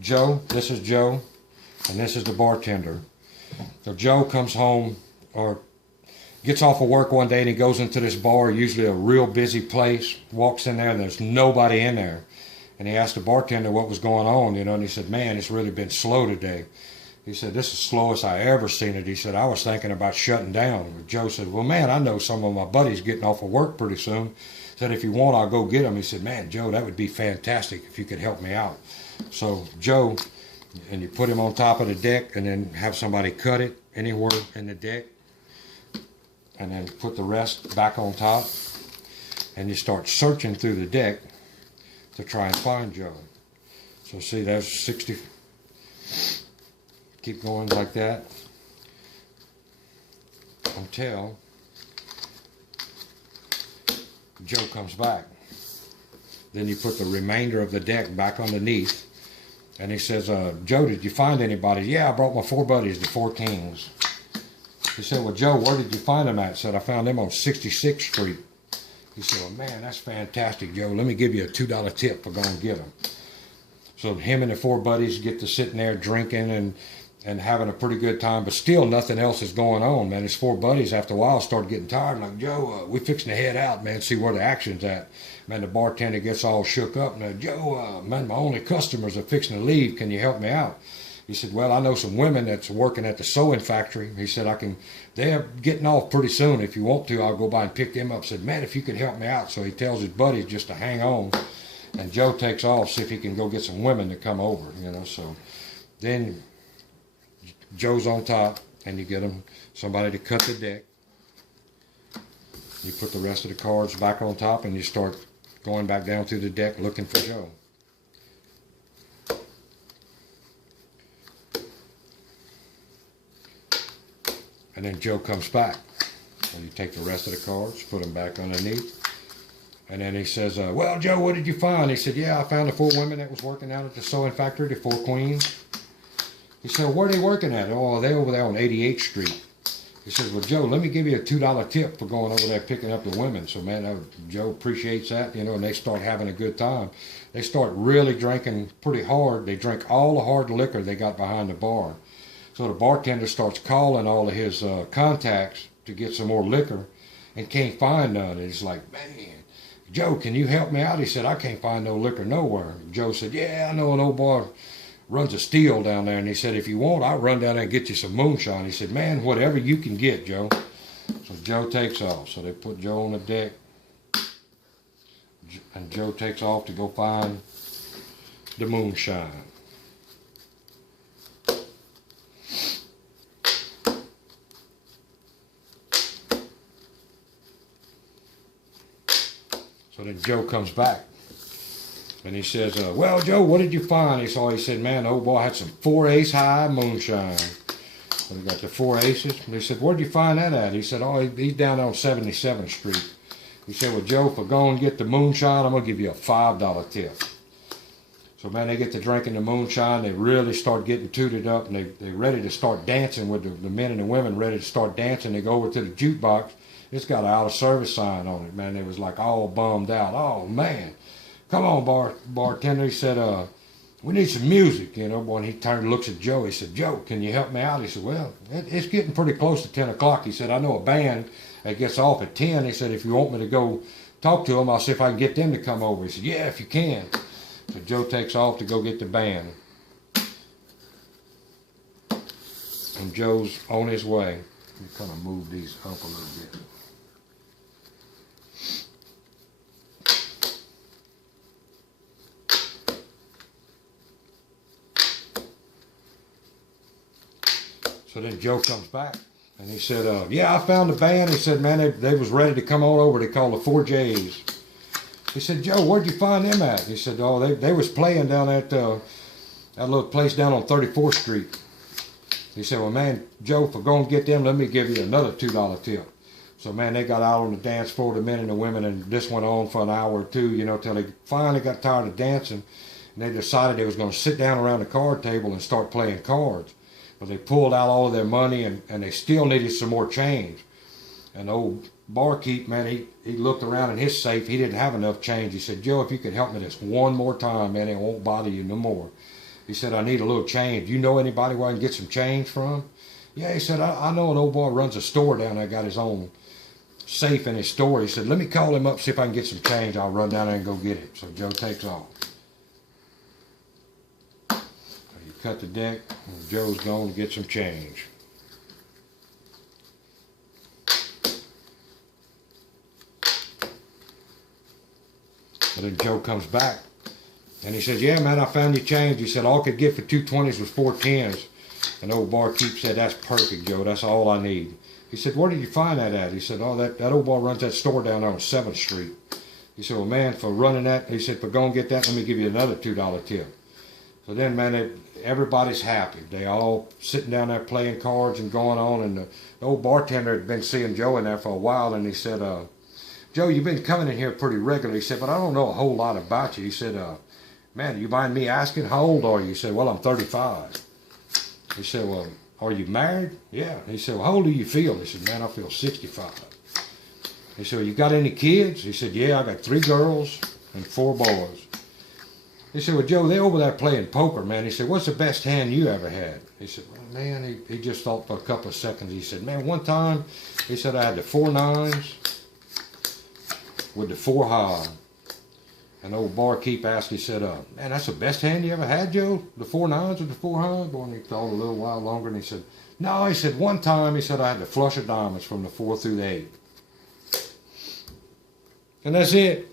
Joe, this is Joe, and this is the bartender. So Joe comes home or gets off of work one day and he goes into this bar, usually a real busy place, walks in there and there's nobody in there. And he asked the bartender what was going on, and he said, man, it's really been slow today. He said, this is the slowest I ever seen it. He said, I was thinking about shutting down. And Joe said, well, man, I know some of my buddies getting off of work pretty soon. He said, if you want, I'll go get them. He said, man, Joe, that would be fantastic if you could help me out. So Joe, and you put him on top of the deck and then have somebody cut it anywhere in the deck and then put the rest back on top. And you start searching through the deck to try and find Joe. So see, there's 60. Keep going like that until Joe comes back. Then you put the remainder of the deck back underneath. And he says, Joe, did you find anybody? Yeah, I brought my 4 buddies, the 4 Kings. He said, well, Joe, where did you find them at? He said, I found them on 66th Street. He said, well, man, that's fantastic, Joe. Let me give you a $2 tip for going to get them. So him and the 4 buddies get to sitting there drinking and having a pretty good time, but still nothing else is going on, man. His 4 buddies, after a while, start getting tired. Like, Joe, we fixing to head out, man, see where the action's at. Man, the bartender gets all shook up. Now, Joe, man, my only customers are fixing to leave. Can you help me out? He said, well, I know some women that's working at the sewing factory. He said, they're getting off pretty soon. If you want to, I'll go by and pick them up. Said, man, if you could help me out. So he tells his buddies just to hang on. And Joe takes off, see if he can go get some women to come over, So then Joe's on top, and you get somebody to cut the deck. You put the rest of the cards back on top, and you start going back down through the deck looking for Joe. And then Joe comes back. And you take the rest of the cards, put them back underneath. And then he says, well, Joe, what did you find? He said, yeah, I found the 4 women that was working out at the sewing factory, the 4 queens. He said, where are they working at? Oh, they're over there on 88th Street. He says, well, Joe, let me give you a $2 tip for going over there picking up the women. So, man, Joe appreciates that, and they start having a good time. They start really drinking pretty hard. They drink all the hard liquor they got behind the bar. So the bartender starts calling all of his contacts to get some more liquor and can't find none. And he's like, man, Joe, can you help me out? He said, I can't find no liquor nowhere. Joe said, yeah, I know an old boy runs a still down there. And he said, if you want, I'll run down there and get you some moonshine. He said, man, whatever you can get, Joe. So Joe takes off. So they put Joe on the deck. And Joe takes off to go find the moonshine. So then Joe comes back. And he says, well, Joe, what did you find? He said, man, the old boy had some 4 Ace High moonshine. So he got the 4 aces. And he said, where'd you find that at? He said, oh, he's down on 77th Street. He said, well, Joe, for going and get the moonshine, I'm going to give you a $5 tip. So, man, they get to drinking the moonshine. They really start getting tooted up, and they're ready to start dancing with the men and the women ready to start dancing. They go over to the jukebox. It's got an out-of-service sign on it, man. They was like all bummed out. Oh, man. Come on, bartender. He said, we need some music, Boy, and he turned and looks at Joe. He said, Joe, can you help me out? He said, well, it's getting pretty close to 10 o'clock. He said, I know a band that gets off at 10. He said, if you want me to go talk to them, I'll see if I can get them to come over. He said, yeah, if you can. So Joe takes off to go get the band. And Joe's on his way. Let me kind of move these up a little bit. So then Joe comes back, and he said, yeah, I found the band. He said, man, they was ready to come on over. They called the 4 J's. He said, Joe, where'd you find them at? He said, oh, they was playing down at that little place down on 34th Street. He said, well, man, Joe, for going to get them, let me give you another $2 tip. So, man, they got out on the dance floor, the men and the women, and this went on for an hour or two, till they finally got tired of dancing, and they decided they was going to sit down around the card table and start playing cards. But they pulled out all of their money, and they still needed some more change. And the old barkeep, man, he looked around in his safe. He didn't have enough change. He said, Joe, if you could help me this one more time, man, it won't bother you no more. He said, I need a little change. Do you know anybody where I can get some change from? Yeah, he said, I know an old boy runs a store down there, got his own safe in his store. He said, let me call him up, see if I can get some change. I'll run down there and go get it. So Joe takes off. So you cut the deck, and Joe's going to get some change. But then Joe comes back, and he says, yeah, man, I found your change. He said, all I could get for 2 20s was 4 10s. And old barkeep said, that's perfect, Joe. That's all I need. He said, where did you find that at? He said, oh, that old boy runs that store down there on 7th Street. He said, well, man, for running that, he said, for go and get that, let me give you another $2 tip. So then, man, everybody's happy. They all sitting down there playing cards and going on. And the old bartender had been seeing Joe in there for a while, and he said, Joe, you've been coming in here pretty regularly. He said, but I don't know a whole lot about you. He said, man, do you mind me asking, how old are you? He said, well, I'm 35. He said, well, are you married? Yeah. He said, well, how old do you feel? He said, man, I feel 65. He said, well, you got any kids? He said, yeah, I got 3 girls and 4 boys. He said, well, Joe, they're over there playing poker, man. He said, what's the best hand you ever had? He said, well, man, he just thought for a couple of seconds. He said, man, one time, he said, I had the 4 9s with the 4 high. And the old barkeep asked, he said, man, that's the best hand you ever had, Joe? The 4 9s with the 4 high? Boy, and he thought a little while longer, and he said, no, he said, one time, he said, I had the flush of diamonds from the 4 through the 8. And that's it.